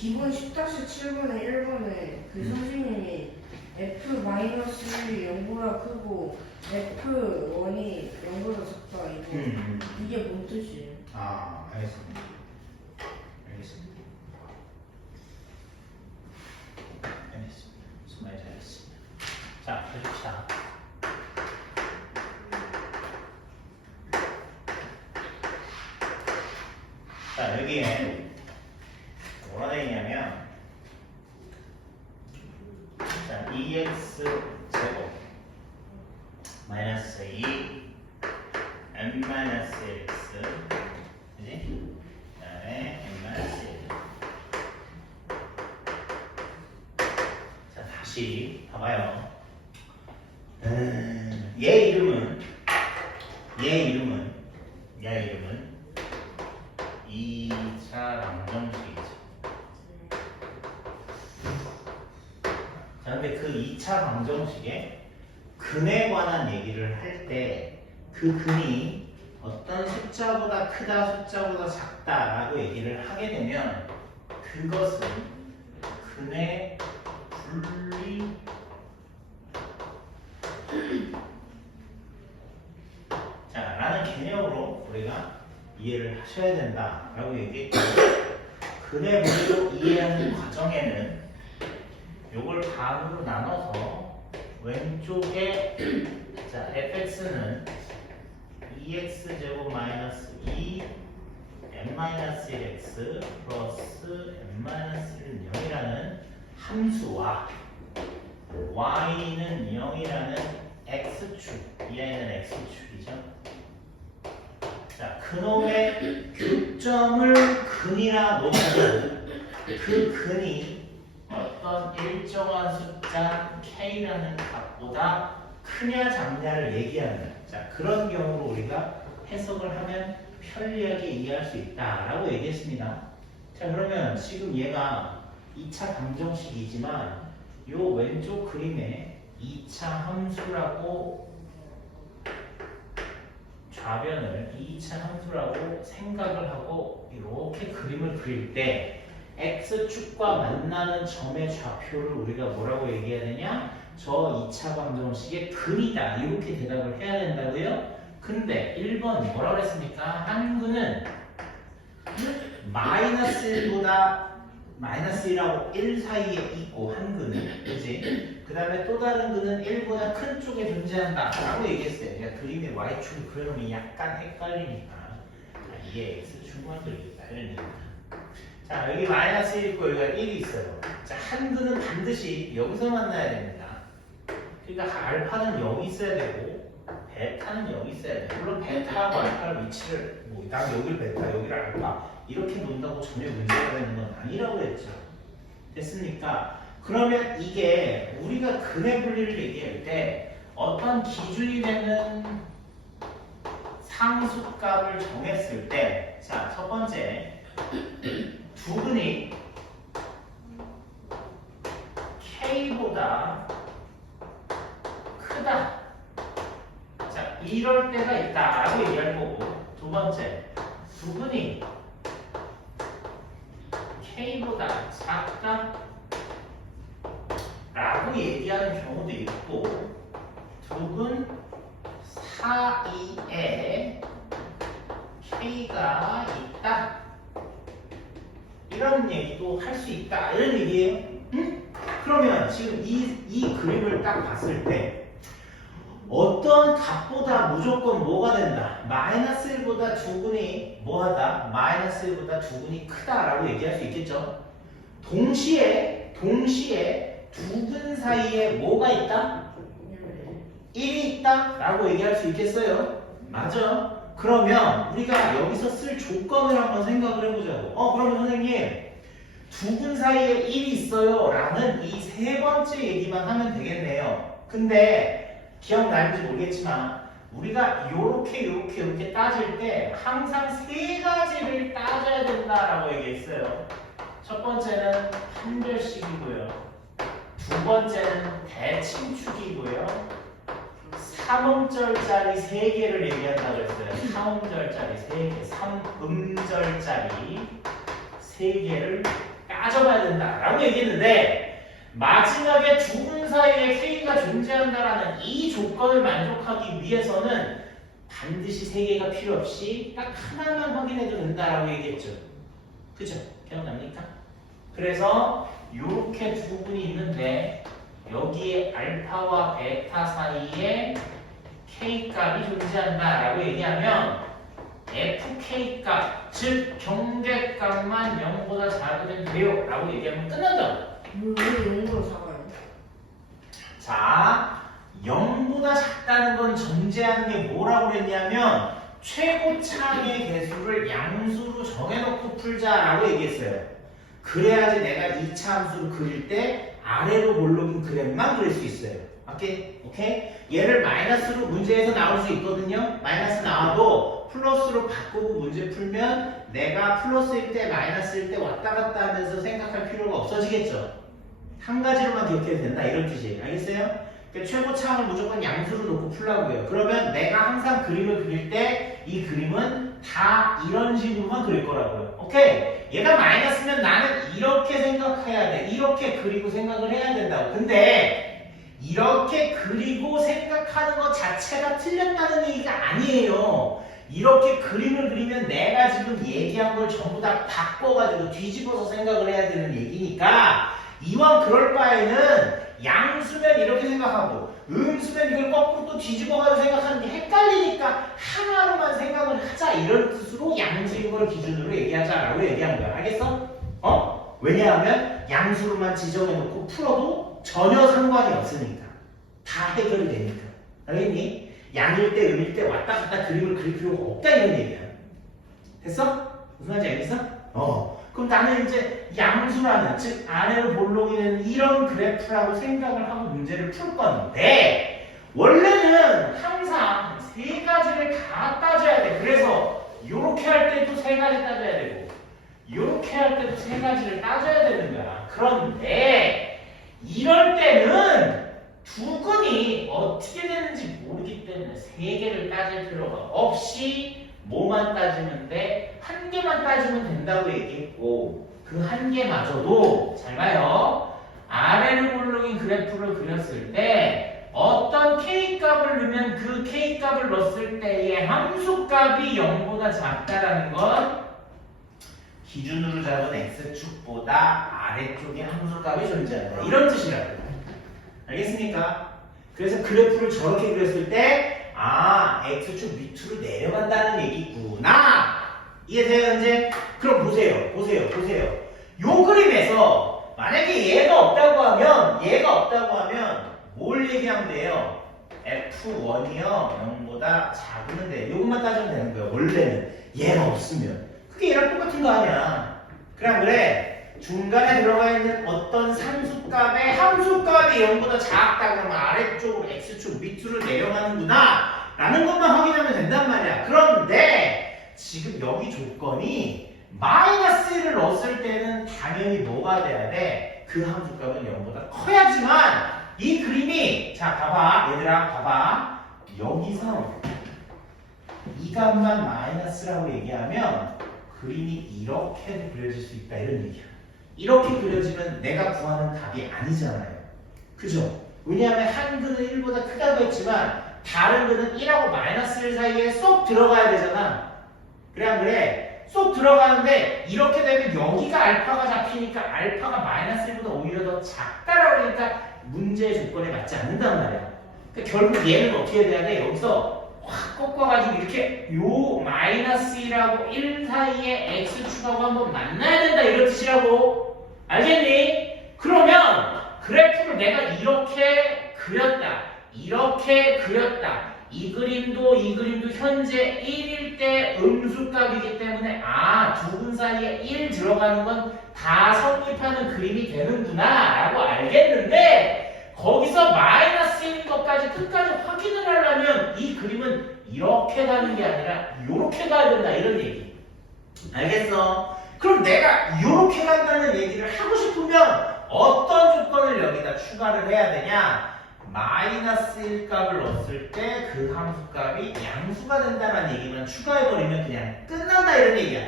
기본 10-7번에 1번에 그 선생님이 F-1이 0보다 크고 F1이 0보다 작다 이게 뭔 뜻이에요? 아, 알겠습니다. 알겠습니다. 무슨 말인지 알겠습니다. 자, 해줍시다. 자, 여기에 뭐가 되냐면 자, 2x 제곱 마이너스 2 m 마이너스 x 그지? 그 다음에 m 마이너스 1 자, 다시 봐봐요. 얘 이름은 2차 방정식이죠. 자, 근데 그 2차 방정식에 근에 관한 얘기를 할 때 그 근이 어떤 숫자보다 크다, 숫자보다 작다라고 얘기를 하게 되면 그것은 근의 분리 자, 라는 개념으로 우리가 이해를 하셔야 된다라고 얘기했고 근의 분리로 이해하는 과정에는 요걸 반으로 나눠서 왼쪽에 자 fx는 2x 제곱 마이너스 2 m 마이너스 1x 플러스 m 마이너스 1은 0이라는 함수와 y는 0이라는 x축 이 아이는 x축이죠. 자, 그놈의 교점을 근이라 놓으면 그 근이 어떤 일정한 숫자 k라는 값보다 크냐 작냐를 얘기하는 자 그런 경우로 우리가 해석을 하면 편리하게 이해할 수 있다라고 얘기했습니다. 자 그러면 지금 얘가 2차 방정식이지만 요 왼쪽 그림에 2차 함수라고 좌변을 2차 함수라고 생각을 하고 이렇게 그림을 그릴 때 x축과 만나는 점의 좌표를 우리가 뭐라고 얘기해야 되냐? 저 2차 방정식의 근이다 이렇게 대답을 해야 된다고요? 근데 1번 뭐라고 했습니까? 한 근은 마이너스 1보다 마이너스 1하고 1 사이에 있고 한 근은 그지? 그 다음에 또 다른 근은 1보다 큰 쪽에 존재한다 라고 얘기했어요. 그러니까 그림의 y축을 그려놓으면 약간 헷갈리니까 이게 x축만 그리겠다 이런 얘기입니다. 자 여기 마이너스 1 있고 여기가 1이 있어요. 자 한 근은 반드시 여기서 만나야 됩니다. 그러니까 알파는 여기 있어야 되고 베타는 여기 있어야 돼. 물론 베타하고 알파의 위치를 뭐 난 여기를 베타 여기를 알파 이렇게 놓는다고 전혀 문제가 되는 건 아니라고 했죠. 됐습니까? 그러면 이게 우리가 근의 분리를 얘기할 때 어떤 기준이 되는 상수값을 정했을 때 자, 첫 번째 두 근이 K보다 크다. 자, 이럴 때가 있다라고 얘기할 거고 두 번째 두 근이 K보다 작다 라고 얘기하는 경우도 있고 두 근 사이에 K가 있다 이런 얘기도 할 수 있다 이런 얘기예요. 응? 그러면 지금 이 그림을 딱 봤을 때 어떤 값보다 무조건 뭐가 된다? 마이너스 1보다 두 근이 뭐하다? 마이너스 1보다 두 근이 크다라고 얘기할 수 있겠죠? 동시에 두 근 사이에 뭐가 있다? 1이 있다? 라고 얘기할 수 있겠어요? 맞아. 그러면 우리가 여기서 쓸 조건을 한번 생각을 해보자고. 그러면 선생님 두 근 사이에 1이 있어요 라는 이 세 번째 얘기만 하면 되겠네요. 근데 기억나는지 모르겠지만 우리가 요렇게 따질 때 항상 세 가지를 따져야 된다라고 얘기했어요. 첫 번째는 판별식이고요. 두 번째는 대칭축이고요. 3음절짜리 3개를 얘기한다고 했어요. 3음절짜리 3개, 3음절짜리 3개를 따져봐야 된다라고 얘기했는데 마지막에 두 분 사이에 K가 존재한다라는 이 조건을 만족하기 위해서는 반드시 세 개가 필요 없이 딱 하나만 확인해도 된다라고 얘기했죠. 그죠? 기억납니까? 그래서 이렇게 두 분이 있는데 여기에 알파와 베타 사이에 K 값이 존재한다라고 얘기하면 FK 값, 즉 경계값만 0보다 작으면 돼요 라고 얘기하면 끝난다. 왜 0으로 작아요? 자, 0보다 작다는 건 전제하는 게 뭐라고 그랬냐면 최고차항의 개수를 양수로 정해놓고 풀자라고 얘기했어요. 그래야지 내가 2차 함수를 그릴 때 아래로 몰록인 그램만 그릴 수 있어요. 오케이? 얘를 마이너스로 문제에서 나올 수 있거든요. 마이너스 나와도 플러스로 바꾸고 문제 풀면 내가 플러스일 때 마이너스일 때 왔다 갔다 하면서 생각할 필요가 없어지겠죠. 한 가지로만 기억해도 된다 이런 뜻이에요. 알겠어요? 그러니까 최고차항을 무조건 양수로 놓고 풀라고요. 그러면 내가 항상 그림을 그릴 때 이 그림은 다 이런 식으로만 그릴 거라고요. 오케이? 얘가 마이너스면 나는 이렇게 생각해야 돼. 이렇게 그리고 생각을 해야 된다고. 근데 이렇게 그리고 생각하는 것 자체가 틀렸다는 얘기가 아니에요. 이렇게 그림을 그리면 내가 지금 얘기한 걸 전부 다 바꿔가지고 뒤집어서 생각을 해야 되는 얘기니까 이왕 그럴 바에는 양수면 이렇게 생각하고 음수면 이걸 거꾸로 또 뒤집어가지고 생각하는 게 헷갈리니까 하나로만 생각을 하자 이런 뜻으로 양수인 걸 기준으로 얘기하자라고 얘기한 거야. 알겠어? 왜냐하면 양수로만 지정해놓고 풀어도 전혀 상관이 없으니까 다 해결이 되니까. 알겠니? 양일 때 음일 때 왔다 갔다 그림을 그릴 필요가 없다 이런 얘기야. 됐어? 무슨 말인지 알겠어? 그럼 나는 이제 양수라는 즉 아래로 볼록이 되는 이런 그래프라고 생각을 하고 문제를 풀 건데 원래는 항상 세 가지를 다 따져야 돼. 그래서 요렇게 할 때도 세 가지 따져야 되고 요렇게 할 때도 세 가지를 따져야 되는 거야. 그런데 이럴 때는 두근이 어떻게 되는지 모르기 때문에 세 개를 따질 필요가 없이 뭐만 따지면 돼? 한 개만 따지면 된다고 얘기했고 그 한 개마저도 잘 봐요. 아래로 볼록인 그래프를 그렸을 때 어떤 K값을 넣으면 그 K값을 넣었을 때의 함수값이 0보다 작다라는 건 기준으로 잡은 X축보다 아래쪽에 함수값이 존재한다. 이런 뜻이라고요. 알겠습니까? 그래서 그래프를 저렇게 그렸을 때 X축 밑으로 내려간다는 얘기구나. 이해돼요, 이제? 그럼 보세요. 요 그림에서 만약에 얘가 없다고 하면 뭘 얘기하면 돼요? F1이요 0보다 작으면 돼. 요것만 따지면 되는 거예요. 원래는 얘가 없으면 그게 얘랑 똑같은 거 아니야. 그래 중간에 들어가 있는 어떤 함수값이 0보다 작다 그러면 아래쪽으로 X축 밑으로 내려가는구나 라는 것만 확인하면 된단 말이야. 그런데 지금 여기 조건이 -1을 넣었을 때는 당연히 뭐가 돼야 돼? 그 함수값은 0보다 커야지만 이 그림이 자 봐봐 얘들아 봐봐 여기서 이 값만 마이너스라고 얘기하면 그림이 이렇게 그려질 수 있다 이런 얘기야. 이렇게 그려지면 내가 구하는 답이 아니잖아요. 그죠? 왜냐하면 한 근은 1보다 크다고 했지만 다른 근은 1하고 -1 사이에 쏙 들어가야 되잖아. 그래 안 그래? 쏙 들어가는데 이렇게 되면 여기가 알파가 잡히니까 알파가 -1보다 오히려 더 작다라고 하니까 문제의 조건에 맞지 않는단 말이야. 그러니까 결국 얘는 어떻게 돼야 돼? 여기서 확 꺾어가지고 이렇게 요 -1하고 1 사이에 x축하고 한번 만나야 된다 이런 뜻이라고. 알겠니? 그러면 그래프를 내가 이렇게 그렸다. 이 그림도 현재 1일 때 음수값이기 때문에 두 분 사이에 1 들어가는 건 다 성립하는 그림이 되는구나 라고 알겠는데 거기서 -1인 것까지 끝까지 확인을 하려면 이 그림은 이렇게 가는 게 아니라 이렇게 가야 된다 이런 얘기. 알겠어? 그럼 내가 이렇게 간다는 얘기를 하고 싶으면 어떤 조건을 여기다 추가를 해야 되냐? -1 값을 넣었을 때 그 함수값이 양수가 된다는 얘기만 추가해버리면 그냥 끝난다 이런 얘기야.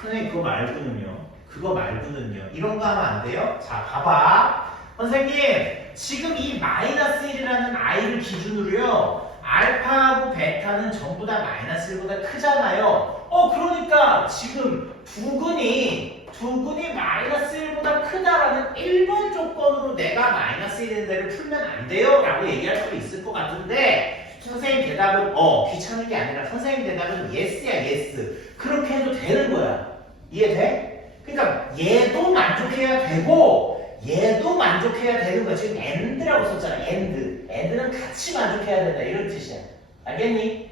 선생님 그거 말고는요. 그거 말고는요. 이런 거 하면 안 돼요? 자, 봐봐. 선생님, 지금 이 마이너스 1이라는 i를 기준으로요. 알파하고 베타는 전부 다 마이너스 1보다 크잖아요. 그러니까 지금 두근이 마이너스 1보다 크다라는 1번 조건으로 내가 마이너스 1인 데를 풀면 안 돼요? 라고 얘기할 수도 있을 것 같은데 선생님 대답은 귀찮은 게 아니라 선생님 대답은 yes야 yes. 그렇게 해도 되는 거야. 이해돼? 그러니까 얘도 만족해야 되고 얘도 만족해야 되는 거야. 지금 and라고 썼잖아. and는 같이 만족해야 된다 이런 뜻이야. 알겠니?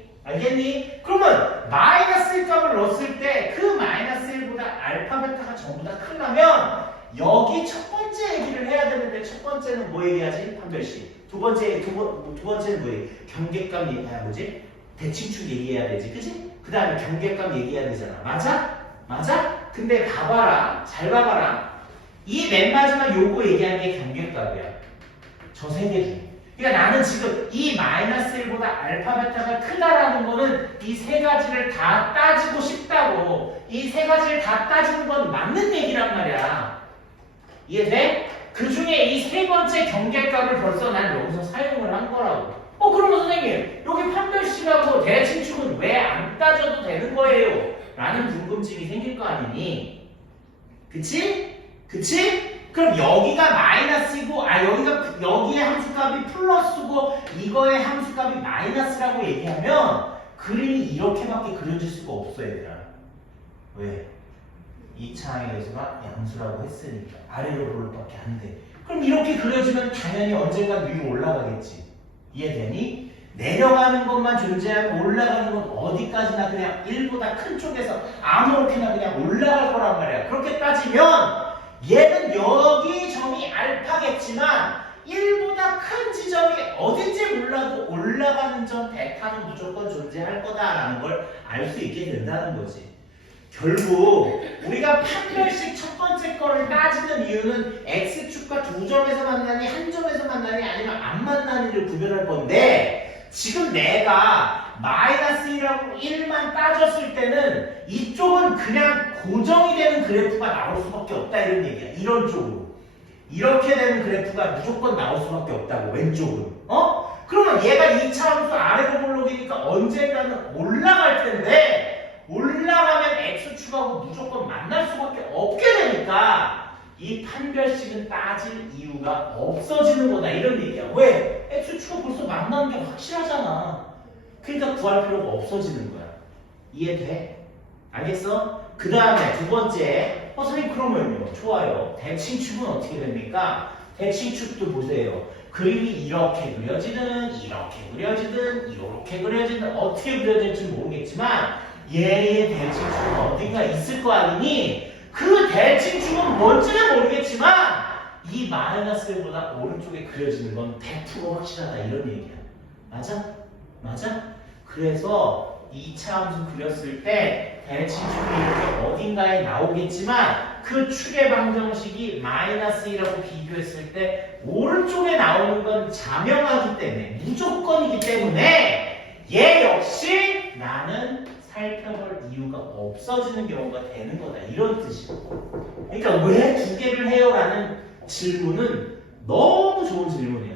그러면 마이너스 1 값을 넣었을 때 그 마이너스 1보다 알파 베타가 전부 다 크려면 여기 첫 번째 얘기를 해야 되는데 첫 번째는 뭐 얘기하지? 판별식. 두 번째는 뭐예요? 경계값 뭐지? 대칭축 얘기해야 되지, 그치? 그 다음에 경계값 얘기해야 되잖아. 맞아? 근데 봐봐라. 잘 봐봐라. 이 맨 마지막 요거 얘기한 게 경계값이야. 저 세 개 중에. 그러니까 나는 지금 이 마이너스 1보다 알파 베타가 크다라는 거는 이 세 가지를 다 따지고 싶다고. 이 세 가지를 다 따지는 건 맞는 얘기란 말이야. 이해돼? 그 중에 이 세 번째 경계값을 벌써 난 여기서 사용을 한 거라고. 그러면 선생님 여기 판별식하고 대칭축은 왜 안 따져도 되는 거예요? 라는 궁금증이 생길 거 아니니? 그치? 그럼 여기가 마이너스이고 여기의 함수값이 플러스고 이거의 함수값이 마이너스라고 얘기하면 그림이 이렇게밖에 그려질 수가 없어 얘들아. 왜? 2차항에서가 양수라고 했으니까 아래로 볼 밖에 안 돼. 그럼 이렇게 그려지면 당연히 언젠간 위로 올라가겠지. 이해되니? 내려가는 것만 존재하고 올라가는 건 어디까지나 그냥 1보다 큰 쪽에서 아무렇게나 그냥 올라갈 거란 말이야. 그렇게 따지면 얘는 여기 점이 알파겠지만 1보다 큰 지점이 어딘지 몰라도 올라가는 점 베타는 무조건 존재할 거다라는 걸 알 수 있게 된다는 거지. 결국 우리가 판별식 첫 번째 거를 따지는 이유는 x축과 두 점에서 만나니 한 점에서 만나니 아니면 안 만나니를 구별할 건데 지금 내가 마이너스 1하고 1만 따졌을 때는 이쪽은 그냥 고정이 되는 그래프가 나올 수밖에 없다 이런 얘기야. 이런 쪽으로 이렇게 되는 그래프가 무조건 나올 수밖에 없다고. 왼쪽은 그러면 얘가 2차 함수 아래로 볼록이니까 언젠가는 올라갈 텐데 올라가면 x축하고 무조건 만날 수밖에 없게 되니까 이 판별식은 따질 이유가 없어지는 거다 이런 얘기야. 왜? x축은 벌써 만나는 게 확실하잖아. 그러니까 구할 필요가 없어지는 거야. 이해돼? 알겠어? 그 다음에 두 번째 선생님 그러면요. 좋아요. 대칭축은 어떻게 됩니까? 대칭축도 보세요. 그림이 이렇게 그려지든 이렇게 그려지든 어떻게 그려질지 모르겠지만 얘의 대칭축은 어딘가 있을 거 아니니 그 대칭축은 뭔지는 모르겠지만 이 마이너스 1보다 오른쪽에 그려지는 건 100% 확실하다 이런 얘기야. 맞아? 그래서 2차 함수 그렸을 때 대칭축이 이렇게 어딘가에 나오겠지만 그 축의 방정식이 마이너스 1하고 비교했을 때 오른쪽에 나오는 건 자명하기 때문에 무조건이기 때문에 얘 역시 나는 살펴볼 이유가 없어지는 경우가 되는 거다 이런 뜻이야. 그러니까 왜 두 개를 해요? 라는 질문은 너무 좋은 질문이야.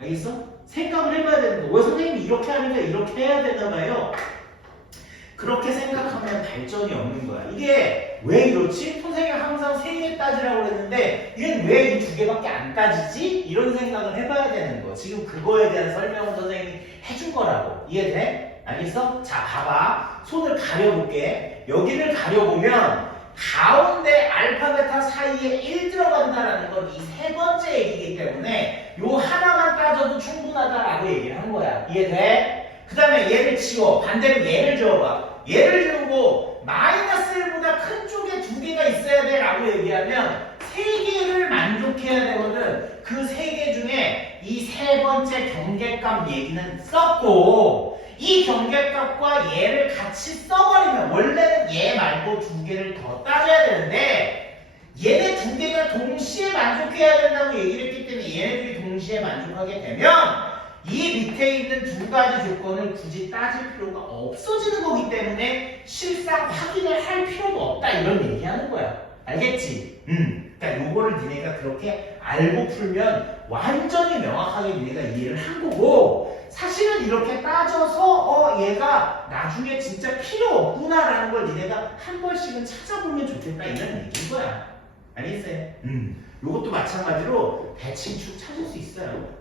알겠어? 생각을 해봐야 되는 거. 왜 선생님이 이렇게 하니까 이렇게 해야 되나 봐요. 그렇게 생각하면 발전이 없는 거야. 이게 왜 이렇지? 선생님이 항상 3개 따지라고 그랬는데 얘는 왜 이 2개밖에 안 따지지? 이런 생각을 해봐야 되는 거. 지금 그거에 대한 설명을 선생님이 해준 거라고. 이해돼? 알겠어? 자, 봐봐. 손을 가려볼게. 여기를 가려보면 가운데 알파 베타 사이에 1 들어간다라는 건 이 세 번째 얘기이기 때문에 요 하나만 따져도 충분하다라고 얘기를 한 거야. 이해돼? 그 다음에 얘를 지워. 반대로 얘를 지워봐. 얘를 지우고 마이너스 1보다 큰 쪽에 2개가 있어야 돼 라고 얘기하면 3개를 만족해야 되거든. 그 3개 중에 이 세 번째 경계값 얘기는 썼고 이 경계값과 얘를 같이 써버리면 원래는 얘 말고 2개를 더 따져야 되는데 얘네 2개가 동시에 만족해야 된다고 얘기를 했기 때문에 얘네들이 동시에 만족하게 되면 이 밑에 있는 2가지 조건을 굳이 따질 필요가 없어지는 거기 때문에 실상 확인을 할 필요가 없다 이런 얘기하는 거야. 알겠지? 그러니까 요거를 니네가 그렇게 알고 풀면 완전히 명확하게 니네가 이해를 한 거고 사실은 이렇게 따져서 얘가 나중에 진짜 필요 없구나라는 걸 니네가 한 번씩은 찾아보면 좋겠다 이런 얘기인 거야. 알겠어요? 요것도 마찬가지로 대칭축 찾을 수 있어요.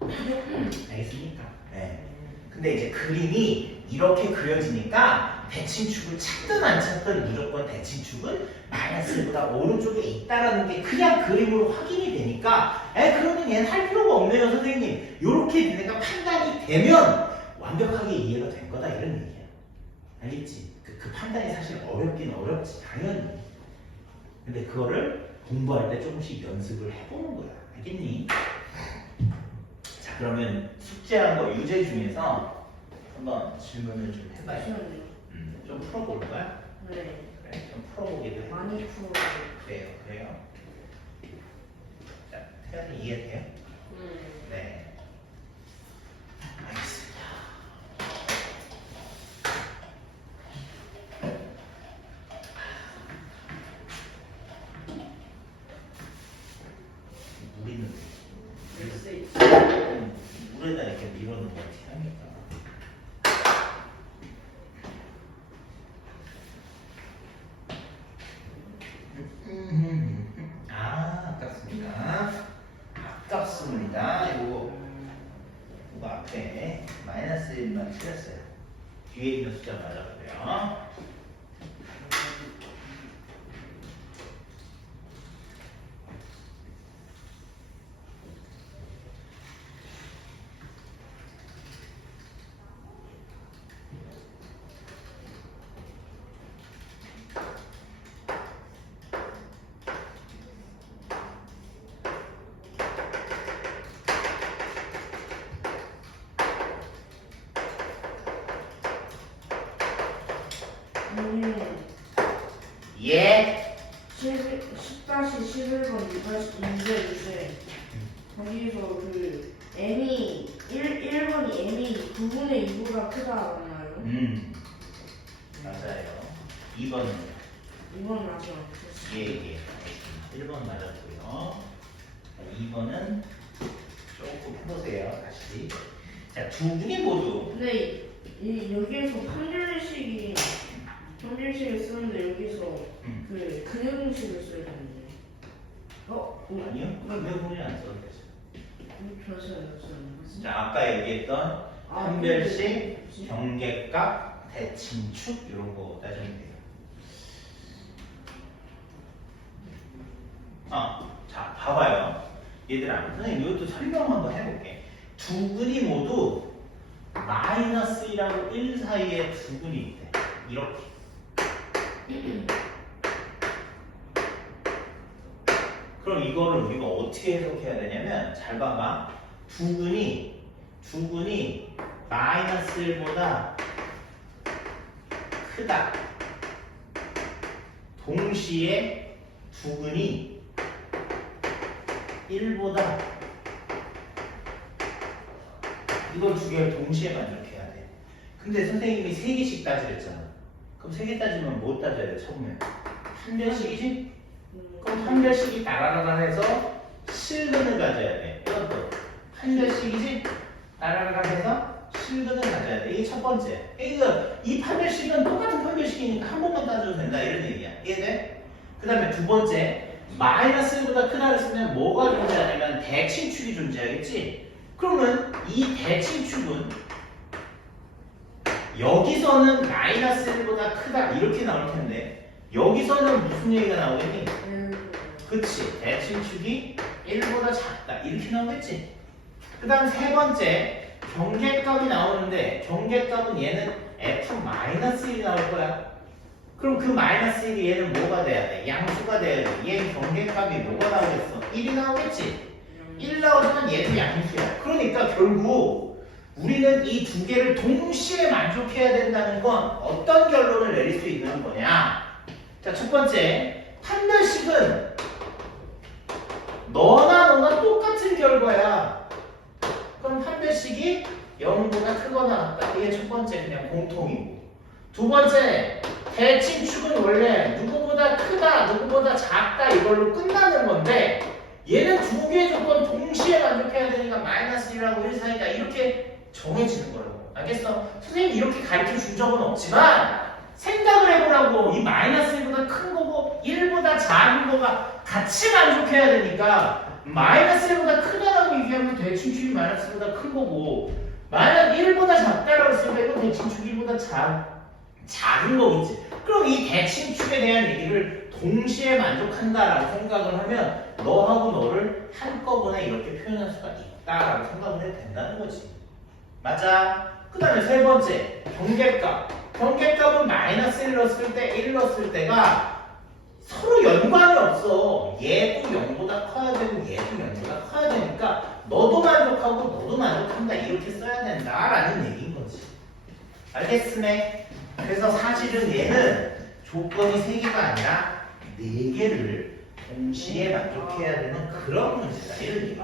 알겠습니까? 네. 근데 이제 그림이 이렇게 그려지니까 대칭축을 찾든 안 찾든 무조건 대칭축은 마이너스보다 오른쪽에 있다라는 게 그냥 그림으로 확인이 되니까 그러면 얘는 할 필요가 없네요 선생님. 요렇게 내가 판단이 되면 완벽하게 이해가 된 거다 이런 얘기야. 알겠지? 그 판단이 사실 어렵긴 어렵지 당연히. 근데 그거를 공부할 때 조금씩 연습을 해보는 거야. 알겠니? 자 그러면 숙제한 거 유제 중에서 한번 질문을 좀 해봐요. 잠시만요. 좀 풀어볼 거야? 네. 그래, 좀 풀어보기도 해. 많이 풀어. 그래요. 자, 태연이 이해돼요? 네. 알겠습니다. 물이는 물에다 이렇게 밀어놓은 거 티나니까. 아깝습니다. 아깝습니다. 요거 앞에 마이너스 1만 틀렸어요. 뒤에 있는 숫자 맞았고요. 예. 10-11번 문제 거기서 그 m이 1번이 m이 9분의 2보다 크다 맞나요? 맞아요. 2번은 2번 맞죠? 예. 1번 맞았고요. 2번은 조금 해보세요. 다시. 자, 두 분이 모두 근데 여기에서 판별식을 쓰는데 여기서 그 근형식을 써야 되는데 아니요? 그럼 왜 본인이 안 써도 되죠? 변수는 자, 아까 얘기했던 판별식, 경계값, 대칭축 이런 거 따지면 돼요. 자, 봐봐요. 얘들아, 선생님 이것도 설명 한번 해볼게. 두 근이 모두 마이너스 1하고 1 사이에 두 근이 있대. 이렇게. 그럼 이거를 우리가 어떻게 해석해야 되냐면 잘 봐봐. 두 근이 마이너스 1보다 크다. 동시에 두 근이 1보다 이걸 두 개를 동시에 만족해야 돼. 근데 선생님이 세 개씩 따지랬잖아. 그럼 세 개 따지면 뭐 따져야 돼? 처음에 판별식이지? 그럼 판별식이 따라라라 해서 실근을 가져야 돼. 이것도 판별식이지? 따라라라 해서 실근을 가져야 돼. 이게 첫 번째. 이 판별식은 똑같은 판별식이니까 한 번만 따져도 된다 이런 얘기야. 이해돼? 그 다음에 두 번째 마이너스 1보다 크다를 쓰면 뭐가 존재하냐면 대칭축이 존재하겠지? 그러면 이 대칭축은 여기서는 마이너스 1보다 크다 이렇게 나올 텐데 여기서는 무슨 얘기가 나오겠니? 그치, 대칭축이 1보다 작다 이렇게 나오겠지? 그 다음 세 번째 경계값이 나오는데 경계값은 얘는 F-1이 나올 거야. 그럼 그 마이너스 1이 얘는 뭐가 돼야 돼? 양수가 돼야 돼. 얘 경계값이 뭐가 나오겠어? 1이 나오겠지? 1 나오지만 얘도 양수야. 그러니까 결국 우리는 이 두 개를 동시에 만족해야 된다는 건 어떤 결론을 내릴 수 있는 거냐? 자, 첫 번째 판별식은 너나 똑같은 결과야. 그럼 판별식이 0보다 크거나 같다. 이게 첫 번째 그냥 공통이고. 두 번째 대칭축은 원래 누구보다 누구보다 크다, 누구보다 작다 이걸로 끝나는 건데 얘는 두 개의 조건 동시에 만족해야 되니까 마이너스 1하고 1 사이다 이렇게 정해지는 거라고. 알겠어? 선생님이 이렇게 가르쳐 준 적은 없지만 생각을 해보라고. 이 마이너스 1보다 큰 거고 1보다 작은 거가 같이 만족해야 되니까 마이너스 1보다 크다라고 얘기하면 대칭축이 마이너스 1보다 큰 거고 마이너스 1보다 작다라고 했으니까 이건 대칭축이 1보다 작은 거겠지. 그럼 이 대칭축에 대한 얘기를 동시에 만족한다라고 생각을 하면 너하고 너를 한꺼번에 이렇게 표현할 수가 있다라고 생각을 해도 된다는 거지. 맞아. 그 다음에 세 번째 경계값. 경계값은 마이너스 1 넣었을 때 1 넣었을 때가 서로 연관이 없어. 얘도 0보다 커야 되고 얘도 0보다 커야 되니까 너도 만족하고 너도 만족한다 이렇게 써야 된다라는 얘기인 거지. 알겠으네? 그래서 사실은 얘는 조건이 3개가 아니라 4개를 동시에 만족해야 되는 그런 문제다. 이런 얘기.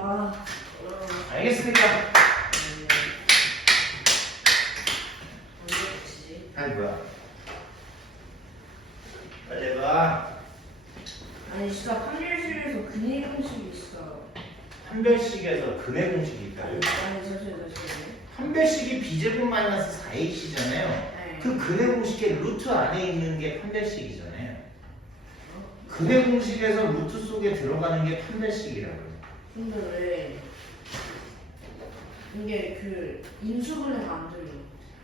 알겠습니까? 아니 뭐야? 빨리 해봐. 아니 진짜 판별식에서 근의 공식이 있어. 판별식에서 근의 공식이 있다고요? 아니 잠시만요. 판별식이 b제곱 마이너스 4ac잖아요. 네. 그 근의 공식의 루트 안에 있는 게 판별식이잖아요. 근의 공식에서 루트 속에 들어가는 게 판별식이라고요. 근데 왜 이게 그 인수분해가 안 돼요?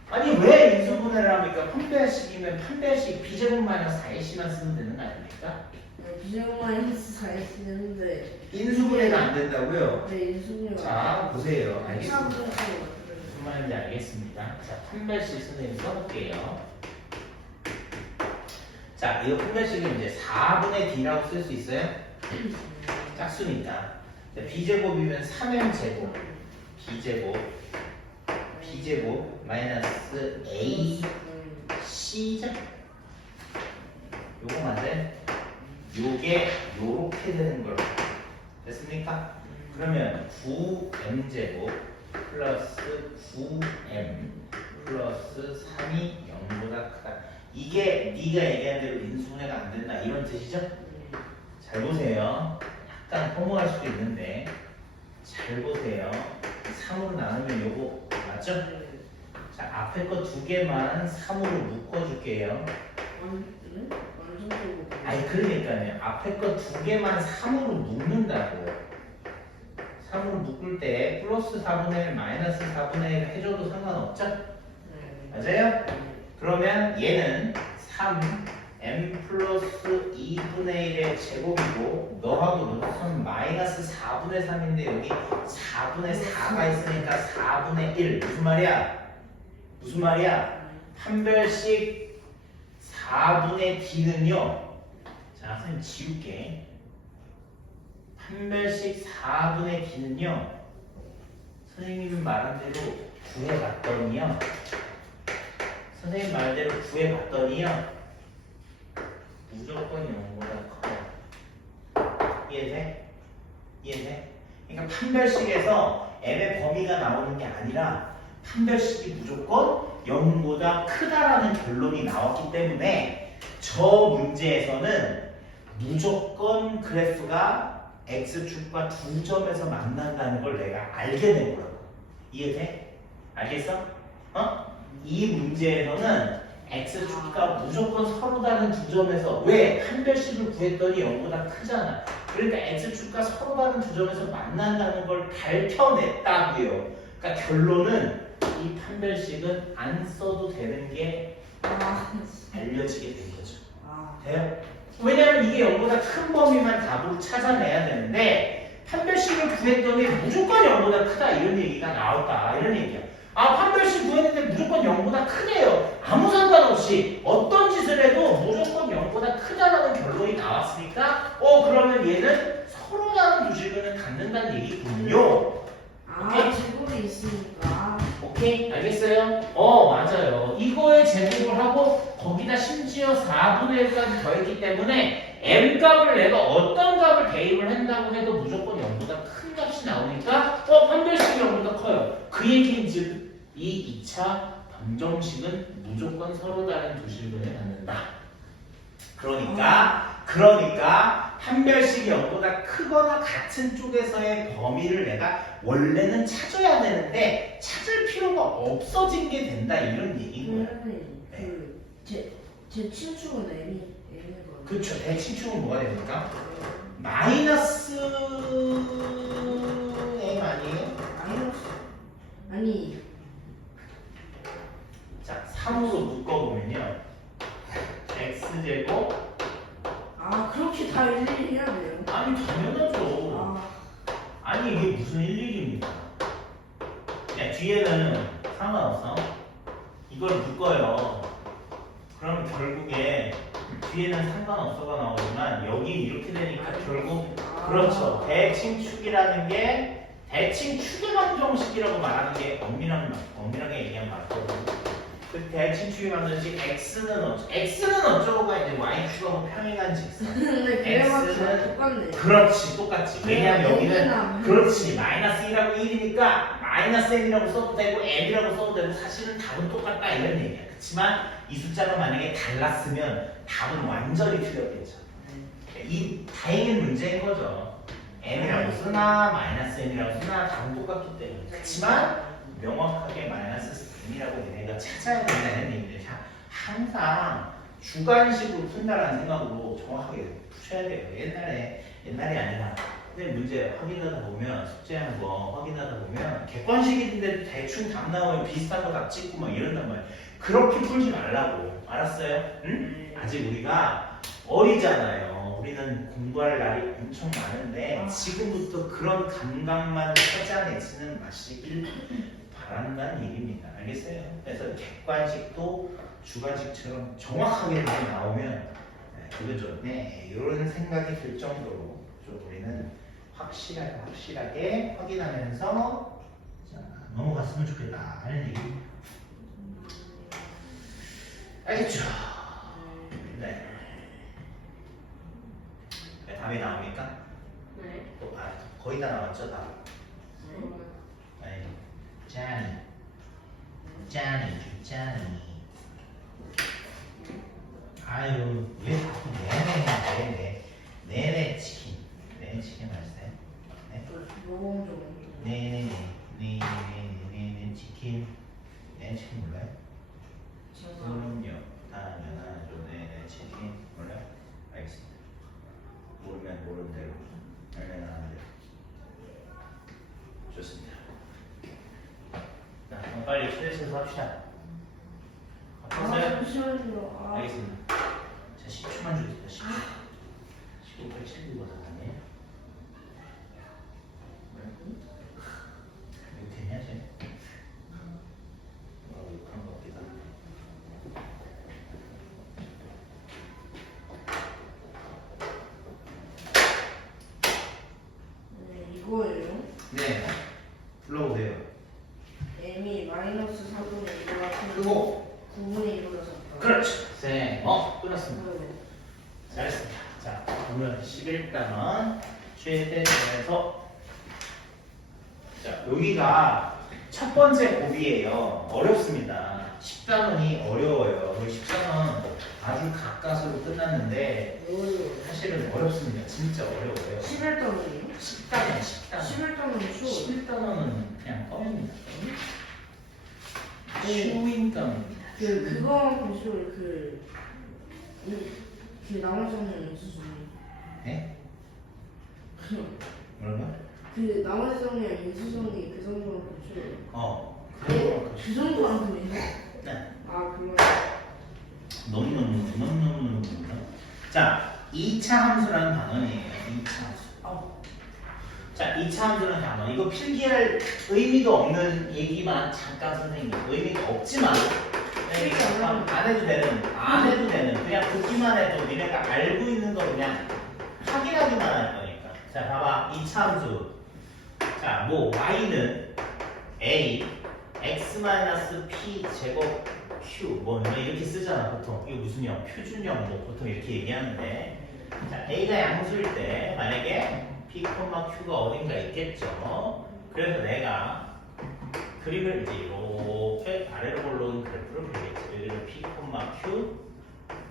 아니 왜 인수분해를 합니까? 판별식이면 판별식 b제곱 마이너스 4ac만 쓰면 되는 거 아닙니까? 비제곱 마이너스 4이 되는데 인수분해가 안 된다고요? 네 인수분해가 자 보세요. 알겠습니다. 무슨 무슨 말인지 알겠습니다. 자 판별식 선생님 써볼게요. 자 이거 판별식은 이제 4분의 d라고 쓸 수 있어요? 짝수니까. 자, b제곱이면 3m제곱 b제곱 마이너스 a c죠? 요거 맞아요? 요게 요렇게 되는 걸로 됐습니까? 그러면 9m제곱 플러스 9m 플러스 3이 0보다 크다. 이게 네가 얘기한 대로 인수분해가 안 된다 이런 뜻이죠? 잘 보세요. 약간 허무할 수도 있는데 잘 보세요. 3으로 나누면 요거 맞죠? 자 앞에 거 2개만 3으로 묶어줄게요. 아니 그러니까요. 앞에 거 2개만 3으로 묶는다고. 3으로 묶을 때 플러스 4분의 1 마이너스 4분의 1 해줘도 상관없죠? 맞아요? 그러면 얘는 3m 플러스 2분의 1의 제곱이고 너하고 노트선 마이너스 4분의 3인데 여기 4분의 4가 있으니까 4분의 1 무슨 말이야? 무슨 말이야? 판별식 4분의 d는요 자 선생님 지울게. 판별식 4분의 d는요 선생님 말한 대로 구해봤더니요 선생님 말대로 구해봤더니요 무조건 0보다 커요. 이해돼? 이해돼? 그러니까 판별식에서 m의 범위가 나오는 게 아니라 판별식이 무조건 0보다 크다라는 결론이 나왔기 때문에 저 문제에서는 무조건 그래프가 x축과 두 점에서 만난다는 걸 내가 알게 된 거라고. 이해돼? 알겠어? 이 문제에서는 x축과 무조건 서로 다른 두 점에서 왜? 판별식을 구했더니 0보다 크잖아. 그러니까 x축과 서로 다른 두 점에서 만난다는 걸 밝혀냈다고요. 그러니까 결론은 이 판별식은 안 써도 되는 게 알려지게 된 거죠. 돼요? 왜냐면 이게 0보다 큰 범위만 답으로 찾아내야 되는데 판별식을 구했더니 무조건 0보다 크다 이런 얘기가 나왔다 이런 얘기야. 아 판별식 구했는데 무조건 0보다 크대요. 아무 상관없이 어떤 짓을 해도 무조건 0보다 크다라는 결론이 나왔으니까 그러면 얘는 서로 다른 두 질문을 갖는다는 얘기군요. 오케이? 제곱이 있으니까. 오케이? 알겠어요? 맞아요. 이거에 제곱을 하고 거기다 심지어 4분의 1까지 더했기 때문에 m값을 내가 어떤 값을 대입을 한다고 해도 무조건 0보다 큰 값이 나오니까 판별식이 0보다 커요. 그 얘기인즉 이 2차 방정식은 무조건 서로 다른 두 질문을 갖는다. 그러니까 판별식이 0보다 크거나 같은 쪽에서의 범위를 내가 원래는 찾아야 되는데 찾을 필요가 없어진 게 된다 이런 얘기인 거야. 제 친추는 M인 거예요. 그렇죠. 대칭축은 뭐가 됩니까? 마이너스 M 아니에요? 마이너스 아니 자, 3으로 묶어보면요. x제곱 그렇게 다 일일이 해야 돼요. 아니 당연하죠. 아니 이게 무슨 일일입니까? 야, 뒤에는 상관없어. 이걸 묶어요. 그럼 결국에 뒤에는 상관없어가 나오지만 여기 이렇게 되니까 결국 그렇죠. 대칭축이라는 게 대칭축의 방정식이라고 말하는 게 엄밀하게 얘기하면 맞거든요. 그 대칭축이 방정식 x는 어쩌고가 이제 y축하고 평행한 직선. 근데 그래봤자 X는 똑같네. 그렇지 똑같지. 왜냐면 여기는 M이나 그렇지 마이너스 1하고 1이니까 마이너스 m이라고 써도 되고 m이라고 써도 되고 사실은 답은 똑같다 이런 얘기야. 그렇지만 이 숫자가 만약에 달랐으면 답은 완전히 틀렸겠죠. 이 다행인 문제인 거죠. m이라고 쓰나 마이너스 m이라고 쓰나 답은 똑같기 때문에. 그렇지만 명확하게 마이너스 m이라고 얘네가 찾아야 된다는 얘기를 항상 주관식으로 푼다라는 생각으로 정확하게 푸셔야 돼요. 옛날이 아니라. 근데 문제 확인하다 보면 숙제한 거 확인하다 보면 객관식인데 대충 답 나오면 비슷한 거 다 찍고 막 이런단 말이야. 그렇게 풀지 말라고. 알았어요? 응? 아직 우리가 어리잖아요. 우리는 공부할 날이 엄청 많은데 지금부터 그런 감각만 찾아내지는 마시길 바란다는 얘기입니다. 알겠어요? 그래서 객관식도 주관식처럼 정확하게 나오면 그거 좋네. 이런 생각이 들 정도로 좀 우리는 확실하게 확인하면서 자, 넘어갔으면 좋겠다 하는 얘기. 알겠죠? 네. 답이 나옵니까? 네. 거의 다 나왔죠, 답. 아니, 짠이. 아유, 왜 자꾸 네네 치킨 맛있어요? 네? 네네 치킨. 네네 치킨 몰라요? 그럼요. 당연하죠. 네네 치킨 몰라요? 알겠습니다. 모르면 모르는 대로 알면 하는 대로. 좋습니다. 자, 그럼 빨리 실내에서 합시다. 잠시만요. 알겠습니다. 자, 10초만 주겠습니다. 10초. 15분 챙기고 가네. 이거 되냐, 쟤? 욕한 거 같기도 한데. 이거예요. 네. 불러보세요. m이 마이너스 4분의 1과 같은 그거. 9분의 1보다 작다. 그렇죠. 네. 끝났습니다. 잘했습니다. 자, 오늘 11단원 최대점에서 자, 여기가 첫 번째 곱이에요. 어렵습니다. 10단원이 어려워요. 10단원 아주 가까스로 끝났는데 사실은 어렵습니다. 진짜 어려워요. 11단원이요? 10단원. 11단원이 쉬워. 11단원은 그냥 껌입니다. 쉬운 껌입니다. 그거만큼 쉬워요. 그 나머지 정리는 인수정리. 네? 뭐라고요? 그 나머지 정리랑 인수정리 그 정도만큼 쉬워요. 그 정도만큼이요? 네. 그만. 너무너무. 자, 2차 함수라는 단원이에요. 2차 함수. 자, 2차 함수라는 단원. 이거 필기할 의미도 없는 얘기만 잠깐 선생님. 의미가 없지만 안 해도 되는 그냥 듣기만 해도 니네가 알고 있는 거 그냥 확인하기만 할 거니까. 자, 봐봐. 2차 함수. 자, y는 a x-p 제곱 q 이렇게 쓰잖아 보통. 이거 무슨 형? 표준형 보통 이렇게 얘기하는데, 자, a가 양수일 때 만약에 p, q가 어딘가 있겠죠. 그래서 내가 그림을 이제 이렇게 아래로 올라오는 그래프를 그리겠지. 여기를 p, q,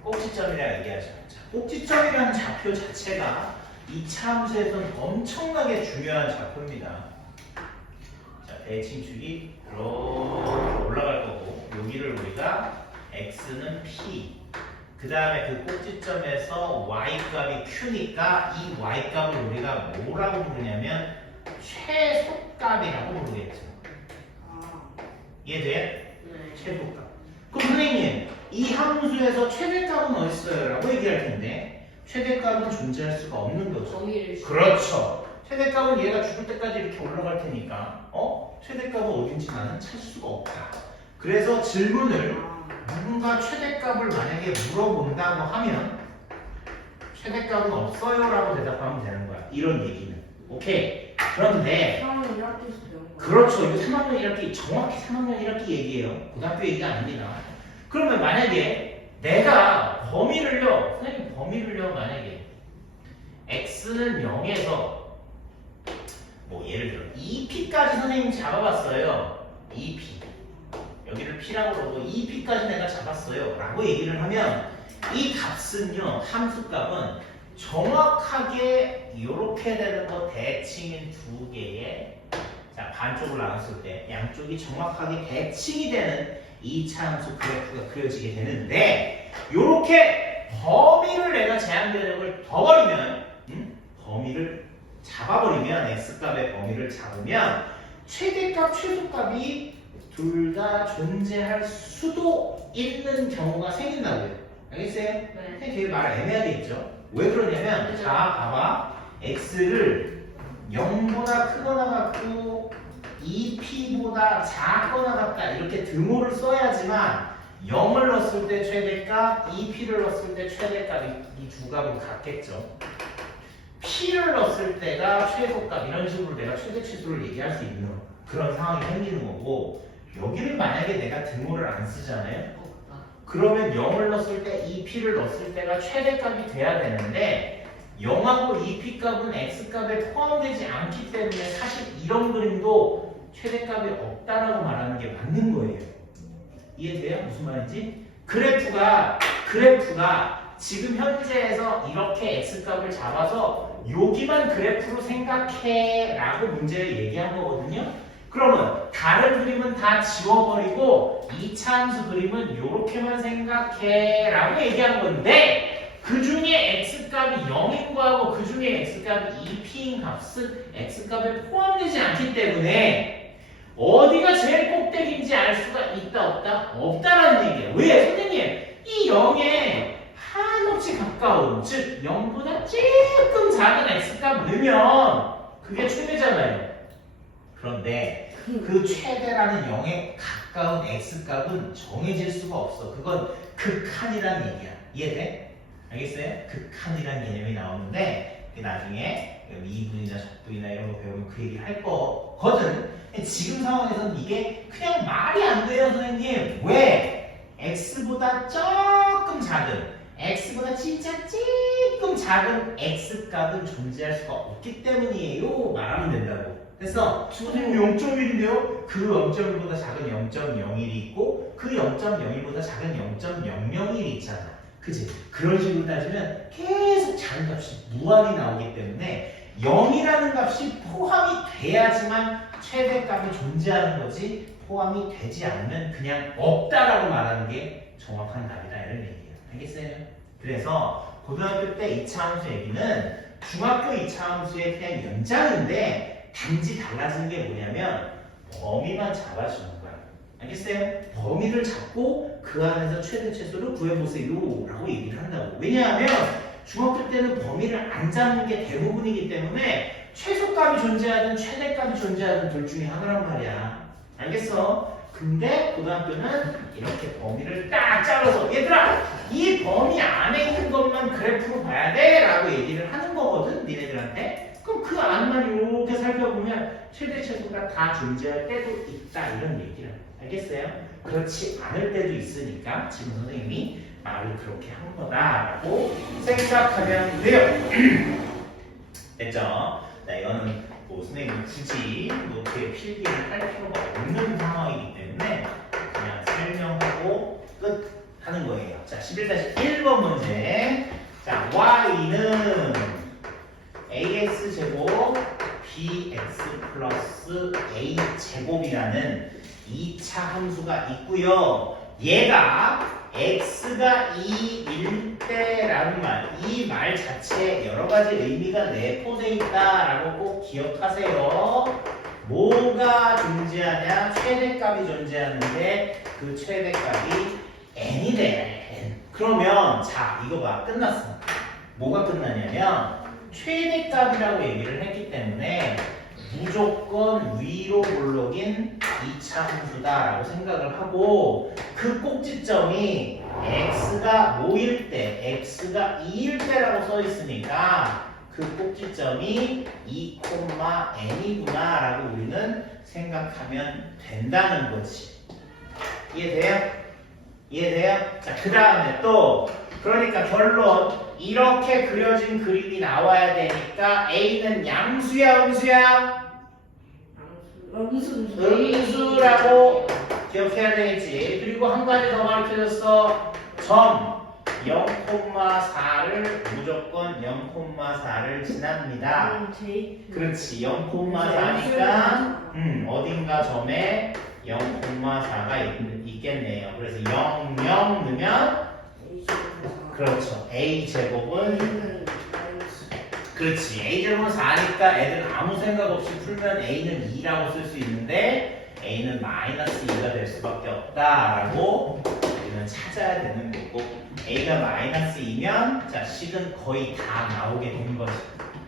꼭지점이라 얘기하죠. 자, 꼭지점이라는 좌표 자체가 이 차함수에서는 엄청나게 중요한 좌표입니다. 자, 대칭축이 이렇게 올라갈 거고 여기를 우리가 x는 p 그 다음에 그 꼭지점에서 y값이 q니까 이 y값을 우리가 뭐라고 부르냐면 최소값이라고 부르겠죠. 이해돼? 최소값. 그럼 선생님 이 함수에서 최대값은 어디 있어요? 라고 얘기할 텐데 최대값은 존재할 수가 없는 거죠. 그렇죠. 최대값은 얘가 죽을 때까지 이렇게 올라갈 테니까 최대값은 어딘지 나는 찾을 수가 없다. 그래서 질문을 누군가 최대값을 만약에 물어본다고 하면 최대값은 없어요 라고 대답하면 되는 거야. 이런 얘기는. 오케이. 그런데 3학년 1학기에서 배운 거야. 그렇죠. 이거 3학년 1학기 정확히 3학년 1학기 얘기예요. 고등학교 얘기가 아닙니다. 그러면 만약에 내가 범위를요. 선생님 범위를요. 만약에 x는 0에서 뭐 예를 들어 2p까지 선생님 잡아봤어요. 2p 여기를 p라고 그러고 2p까지 내가 잡았어요 라고 얘기를 하면 이 값은요 함수값은 정확하게 이렇게 되는 거 대칭인 두 개의 자 반쪽을 나눴을 때 양쪽이 정확하게 대칭이 되는 2차 함수 그래프가 그려지게 되는데 이렇게 범위를 내가 제한대역을 둬버리면 범위를 잡아버리면 x값의 범위를 잡으면 최대값 최소값이 둘 다 존재할 수도 있는 경우가 생긴다고요. 알겠어요? 네. 되게 말 애매하게 있죠. 왜 그러냐면 자 봐봐 x를 0보다 크거나 같고 2p보다 작거나 같다 이렇게 등호를 써야지만 0을 넣었을 때 최대값 2p를 넣었을 때 최대값이 이 두 값은 같겠죠. p를 넣었을 때가 최소값 이런 식으로 내가 최대 최소를 얘기할 수 있는 그런 상황이 생기는 거고 여기를 만약에 내가 등호를 안 쓰잖아요. 그러면 0을 넣었을 때 2p를 넣었을 때가 최대값이 돼야 되는데 0하고 2p 값은 x 값에 포함되지 않기 때문에 사실 이런 그림도 최대값이 없다라고 말하는 게 맞는 거예요. 이해돼요? 무슨 말인지? 그래프가 지금 현재에서 이렇게 x 값을 잡아서 여기만 그래프로 생각해 라고 문제를 얘기한 거거든요. 그러면 다른 그림은 다 지워버리고 2차 함수 그림은 이렇게만 생각해 라고 얘기한 건데 그 중에 x값이 0인 거하고 그 중에 x값이 2p인 값은 x값에 포함되지 않기 때문에 어디가 제일 꼭대기인지 알 수가 있다 없다? 없다라는 얘기예요. 왜? 선생님 이 0에 한없이 가까운 즉 0보다 조금 작은 x값 넣으면 그게 최대잖아요. 그런데 그 최대라는 0에 가까운 x값은 정해질 수가 없어. 그건 극한이라는 얘기야. 이해돼? 알겠어요? 극한이라는 개념이 나오는데 나중에 미분이나 적분이나 이런 거 배우면 그 얘기 할 거거든. 지금 상황에서는 이게 그냥 말이 안 돼요, 선생님. 왜? x보다 조금 작은 x보다 진짜 조금 작은 x값은 존재할 수가 없기 때문이에요. 말하면 된다고. 그래서 선생님 0.1인데요? 그 0.1보다 작은 0.01이 있고 그 0.01보다 작은 0.001이 있잖아. 그치? 그런 식으로 따지면 계속 작은 값이 무한히 나오기 때문에 0이라는 값이 포함이 돼야지만 최대값이 존재하는 거지 포함이 되지 않으면 그냥 없다라고 말하는 게 정확한 답이다 이런 얘기예요. 알겠어요? 그래서 고등학교 때 2차 함수 얘기는 중학교 2차 함수의 그냥 연장인데 단지 달라지는 게 뭐냐면 범위만 잡아주는 거야. 알겠어요? 범위를 잡고 그 안에서 최대 최소를 구해보세요 라고 얘기를 한다고. 왜냐하면 중학교 때는 범위를 안 잡는 게 대부분이기 때문에 최소값이 존재하든 최대값이 존재하든 둘 중에 하나란 말이야. 알겠어? 근데 고등학교는 이렇게 범위를 딱 잘라서 얘들아 이 범위 안에 있는 것만 그래프로 봐야 돼 라고 얘기를 하는 거거든 니네들한테. 그럼 그 안만 이렇게 살펴보면 최대 최소가 다 존재할 때도 있다 이런 얘기를. 알겠어요? 그렇지 않을 때도 있으니까 지금 선생님이 말을 그렇게 한 거다라고 생각하면 돼요. 됐죠? 네, 이거는 뭐 선생님이 굳이 노트에 필기를 할 필요가 없는 상황이기 때문에 그냥 설명하고 끝 하는 거예요. 자, 11-1번 문제. 자, y는 ax제곱 bx 플러스 a제곱이라는 2차 함수가 있고요. 얘가 x가 2일 때라는 말, 이 말 자체에 여러 가지 의미가 내포되어 있다라고 꼭 기억하세요. 뭐가 존재하냐? 최대값이 존재하는데 그 최대값이 n이래. n. 그러면 자, 이거 봐. 끝났어. 뭐가 끝나냐면 최대값이라고 얘기를 했기 때문에 무조건 위로 볼록인 2차 함수다라고 생각을 하고 그 꼭지점이 x가 뭐일 때, x가 2일 때라고 써 있으니까 그 꼭지점이 2, n이구나 라고 우리는 생각하면 된다는 거지. 이해돼요? 이해돼요? 자, 그 다음에 또 그러니까 결론 이렇게 그려진 그림이 나와야 되니까 A는 양수야 음수야? 음수라고 기억해야 되겠지. 그리고 한 가지 더 가르쳐줬어. 점 0,4를 무조건 0,4를 지납니다. 그렇지. 0,4니까 어딘가 점에 0,4가 있겠네요. 그래서 0, 0 넣으면 그렇죠. a제곱은 그렇지. a제곱은 4니까 애들 아무 생각 없이 풀면 a는 2라고 쓸 수 있는데 a는 마이너스 2가 될 수밖에 없다라고 우리는 찾아야 되는 거고 a가 마이너스 2면 자 식은 거의 다 나오게 된 거지.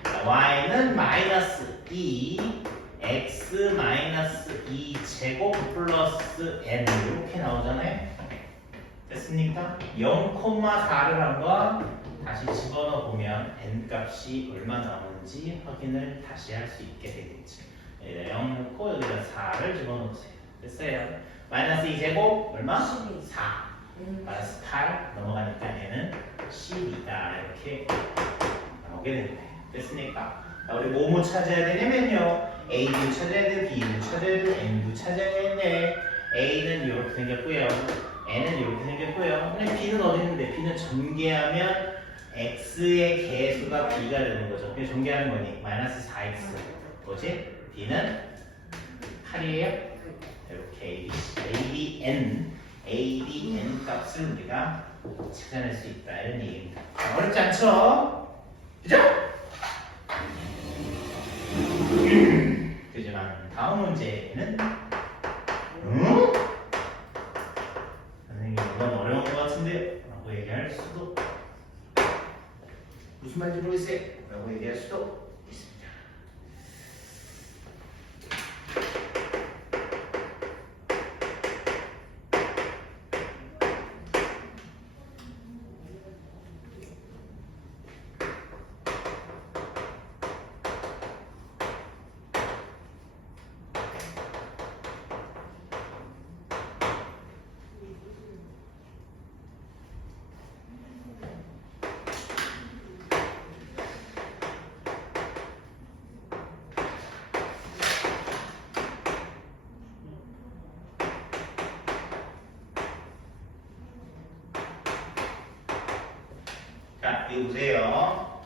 자, y는 마이너스 2 x 마이너스 2 제곱 플러스 n 이렇게 나오잖아요. 됐습니까? 0,4를 한번 다시 집어넣어 보면 n 값이 얼마 나오는지 확인을 다시 할 수 있게 되겠지. 0 넣고 여기다 4를 집어넣으세요. 됐어요. 마이너스 2제곱 얼마? 4. 마이너스 8 넘어가니까 얘는 12다. 이렇게 나오게 됐네. 됐습니까? 자, 우리 뭐뭐 찾아야 되냐면요. A도 찾아야 돼, B도 찾아야 돼, N도 찾아야 되는데 A는 이렇게 생겼고요. N은 이렇게 생겼고요. 근데 B는 어디 있는데? B는 전개하면 X의 개수가 B가 되는 거죠. 그래서 전개하는 거니? 마이너스 4X. 뭐지? B는 8이에요. 이렇게 A, B, N 값을 우리가 찾아낼 수 있다. 이런 얘기입니다. 어렵지 않죠? 그죠? 그지만 다음 문제는 선생님 이건 어려운 것 같은데 라고 얘기할 수도 무슨 말인지 모르겠어요 라고 얘기할 수도 있습니다. 자, 여기 보세요.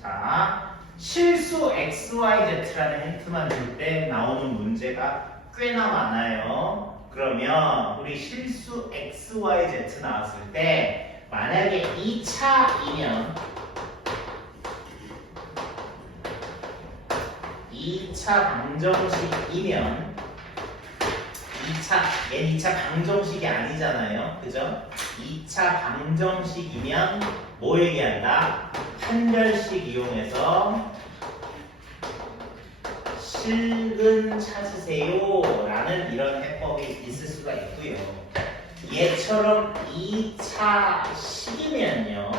자, 실수 XYZ라는 힌트만 줄 때 나오는 문제가 꽤나 많아요. 그러면 우리 실수 XYZ 나왔을 때 만약에 2차이면 2차 방정식이면 얘는 2차 방정식이 아니잖아요. 그죠? 2차 방정식이면 뭐 얘기한다? 판별식 이용해서 실근 찾으세요 라는 이런 해법이 있을 수가 있고요. 얘처럼 2차 식이면요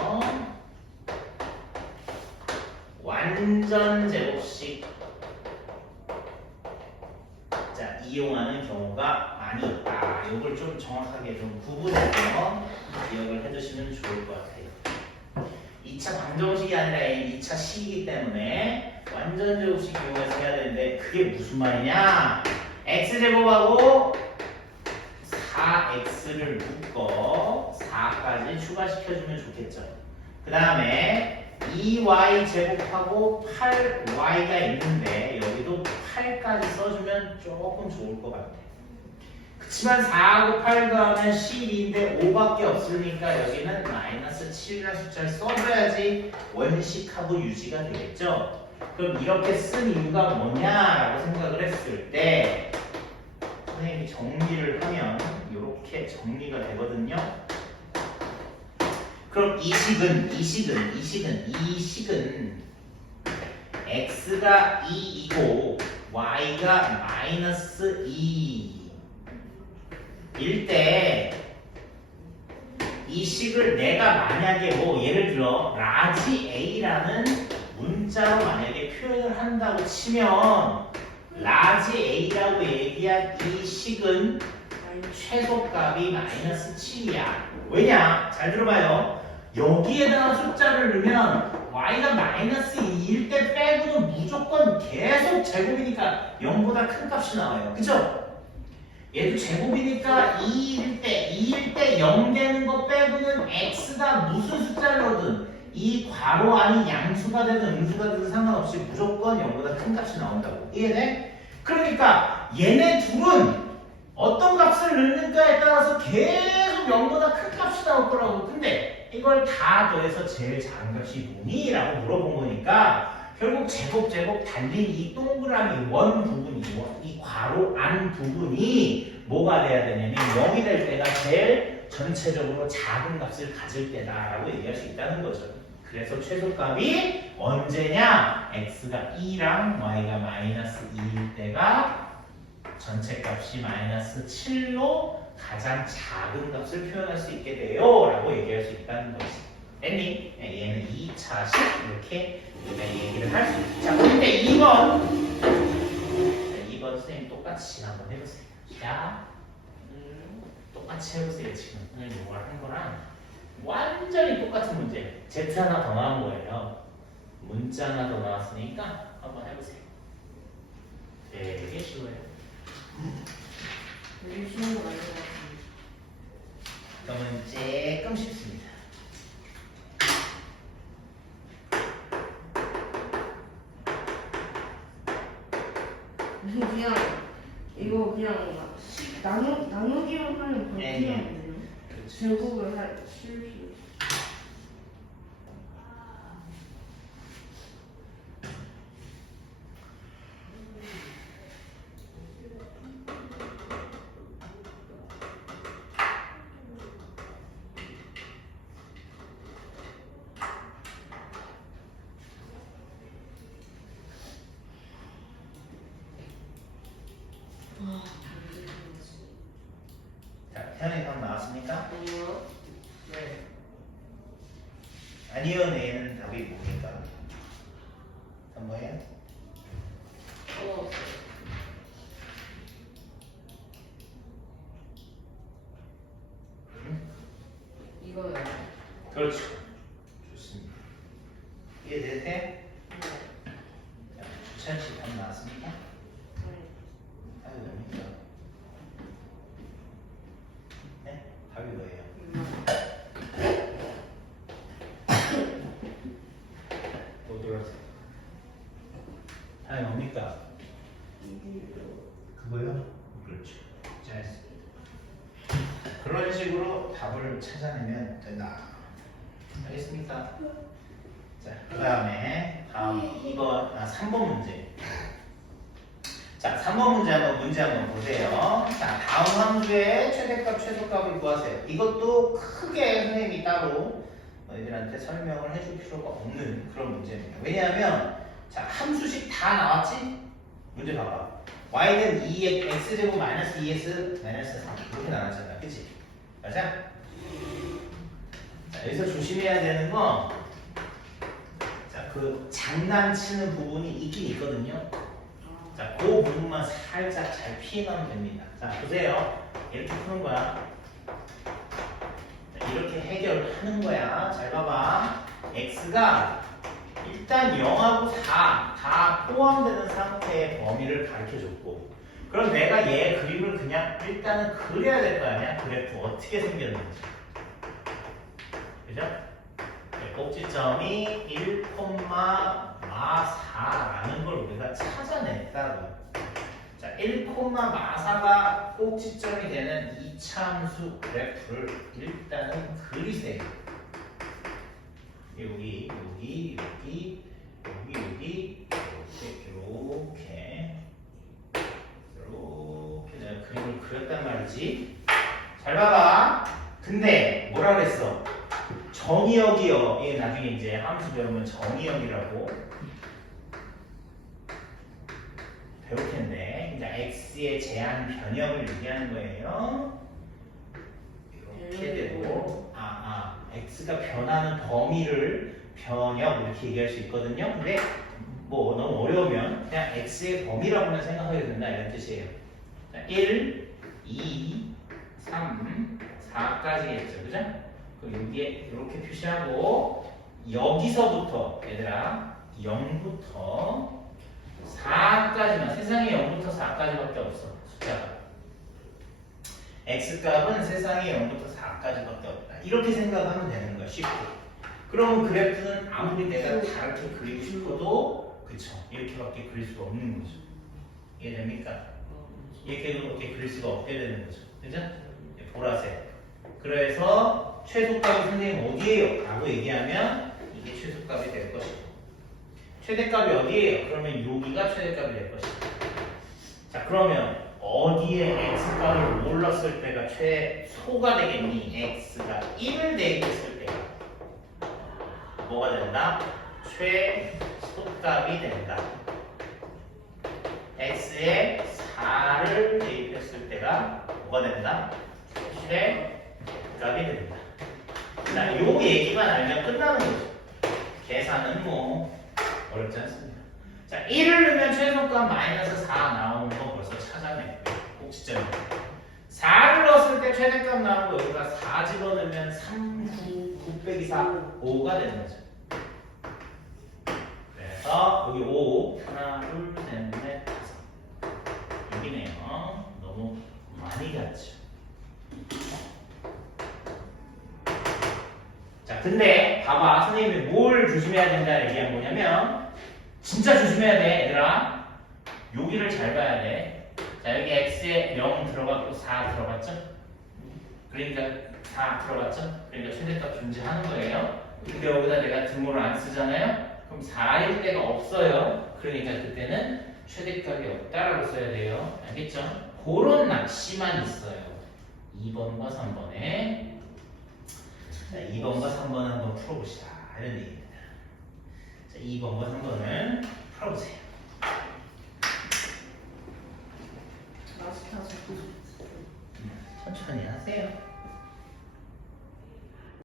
완전 제곱식 이용하는 경우가 많이 있다. 이걸 좀 정확하게 좀 구분해서 기억을 해두시면 좋을 것 같아요. 2차 방정식이 아니라 2차 식이기 때문에 완전 제곱식 이용해서 해야 되는데 그게 무슨 말이냐? x제곱하고 4x를 묶어 4까지 추가시켜주면 좋겠죠. 그 다음에 2y 제곱하고 8y가 있는데 여기도 8까지 써주면 조금 좋을 것 같아. 그치만 4하고 8 더하면 12인데 5밖에 없으니까 여기는 마이너스 7이라는 숫자를 써줘야지 원식하고 유지가 되겠죠. 그럼 이렇게 쓴 이유가 뭐냐라고 생각을 했을 때 선생님이 정리를 하면 이렇게 정리가 되거든요. 그럼 이 식은 x가 2이고 y가 마이너스 2 일 때 이 식을 내가 만약에 뭐 예를 들어 라지 a라는 문자로 만약에 표현을 한다고 치면 라지 a라고 얘기한 이 식은 최소값이 마이너스 7이야. 왜냐? 잘 들어봐요. 여기에다가 숫자를 넣으면 y가 마이너스 2일 때 빼고는 무조건 계속 제곱이니까 0보다 큰 값이 나와요. 그죠? 얘도 제곱이니까 2일 때 0 되는 거 빼고는 x가 무슨 숫자를 넣든 이 괄호 안이 양수가 되든 음수가 되든 상관없이 무조건 0보다 큰 값이 나온다고. 이해돼? 그러니까 얘네 둘은 어떤 값을 넣는가에 따라서 계속 0보다 큰 값이 나올 거라고. 근데 이걸 다 더해서 제일 작은 값이 뭐니? 라고 물어본 거니까 결국 제곱 달린 이 동그라미 원 부분이 이 괄호 안 부분이 뭐가 돼야 되냐면 0이 될 때가 제일 전체적으로 작은 값을 가질 때다라고 얘기할 수 있다는 거죠. 그래서 최소값이 언제냐? x가 2랑 y가 마이너스 2일 때가 전체 값이 마이너스 7로 가장 작은 값을 표현할 수 있게 돼요 라고 얘기할 수 있다는 거지. 됐니? 얘는 2차식 이렇게 우리가 얘기를 할 수 있죠. 자, 근데 2번 선생님 똑같이 한번 해보세요. 자, 똑같이 해보세요. 지금 선생님이 뭘 한 거랑 완전히 똑같은 문제. Z 하나 더 나온 거예요. 문자 하나 더 나왔으니까 한번 해보세요. 되게 쉬워요. 되게 쉬운 거 아닌 것 같은데. 그러면 조금 쉽습니다. 그냥 이거 그냥 나누기로 하면 그렇게 네, 네. 하면 돼요. 그렇죠. 제곱을 할 실수. 자, 태연이 답 나왔습니까? 아니요. 네. 아니요, 네는 답이 뭡니까? 답 뭐예요? 이거요. 그렇죠. 좋습니다. 이해되세요? 자, 주찬 씨 답 나왔습니까? 답이 뭡니까? 네? 답이 뭐예요? 또 들었어요. 답이 뭡니까? 그거요? 그렇죠. 잘했습니다. 그런 식으로 답을 찾아내면 된다. 알겠습니까? 자, 그 다음에 다음 3번 문제. 자, 3번 문제 한번 보세요. 자, 다음 함수의 최대값, 최소값을 구하세요. 이것도 크게 선생님이 따로 너희들한테 설명을 해줄 필요가 없는 그런 문제입니다. 왜냐하면 자, 함수식 다 나왔지? 문제 봐봐. y는 2x제곱 마이너스 2x 마이너스 3 이렇게 나왔잖아. 그치? 맞아? 자, 여기서 조심해야 되는 건 자, 그 장난치는 부분이 있긴 있거든요. 자, 그 부분만 살짝 잘 피해가면 됩니다. 자, 보세요. 이렇게 푸는 거야. 자, 이렇게 해결하는 거야. 잘 봐봐. x가 일단 0하고 4 다 포함되는 상태의 범위를 가르쳐줬고 그럼 내가 얘 그림을 그냥 일단은 그려야 될 거 아니야? 그래프 어떻게 생겼는지. 그죠? 꼭지점이 1,4라는 걸 우리가 찾아냈다고. 자, 1,4가 꼭지점이 되는 이차함수 그래프를 일단은 그리세요. 여기 이렇게 내가 그림을 그렸단 말이지. 잘 봐봐. 근데 뭐라 그랬어? 정의역이요. 얘 나중에 이제 함수 배우면 정의역이라고 배울 텐데, 이제 x의 제한 변형을 얘기하는 거예요. 이렇게 되고, x가 변하는 범위를 변형 이렇게 얘기할 수 있거든요. 근데 뭐 너무 어려우면 그냥 x의 범위라고만 생각하게 된다 이런 뜻이에요. 자, 1, 2, 3, 4까지겠죠, 그죠? 그럼 여기에 이렇게 표시하고 여기서부터 얘들아 0부터 4까지만, 세상에 0부터 4까지밖에 없어, 숫자가. x값은 세상에 0부터 4까지밖에 없다. 이렇게 생각하면 되는 거야, 쉽게. 그럼 그래프는 아무리 내가 다르게 그리고 싶어도, 그쵸, 이렇게밖에 그릴 수가 없는 거죠. 이해됩니까? 이렇게 그릴 수가 없게 되는 거죠. 그죠? 보라색. 그래서 최소값이 선생님 어디에요? 라고 얘기하면 이게 최소값이 될 것이고, 최대값이 어디에요? 그러면 여기가 최대값이 될 것이다. 자, 그러면 어디에 x값을 몰랐을 때가 최소가 되겠니? x가 1을 대입했을 때가 뭐가 된다? 최소값이 된다. x에 4를 대입했을 때가 뭐가 된다? 최값이 된다. 자, 요 얘기만 알면 끝나는 거죠. 계산은 뭐 어렵지 않습니다. 자, 1을 넣으면 최소값 마이너스 4 나오는 거 벌써 찾아냈고요. 꼭지점이. 4를 넣었을 때 최대값 나오고 여기가 4 집어넣으면 3, 9 빼기 4, 5가 되는 거죠. 그래서 여기 5, 하나, 둘, 셋, 넷, 다섯. 여기네요. 너무 많이 갔죠. 자, 근데 봐봐. 선생님이 뭘 조심해야 된다 얘기한 거냐면, 진짜 조심해야 돼, 얘들아. 여기를 잘 봐야 돼. 자, 여기 x에 0 들어갔고 4 들어갔죠? 그러니까 4 들어갔죠? 그러니까 최대값 존재하는 거예요. 근데 여기다 내가 등호를 안 쓰잖아요? 그럼 4일 때가 없어요. 그러니까 그때는 최대값이 없다라고 써야 돼요. 알겠죠? 그런 낚시만 있어요. 2번과 3번에. 자, 2번과 3번 한번 풀어봅시다. 이런 얘기입니다. 자, 2번과 3번을 풀어보세요. 마스터 천천히 하세요.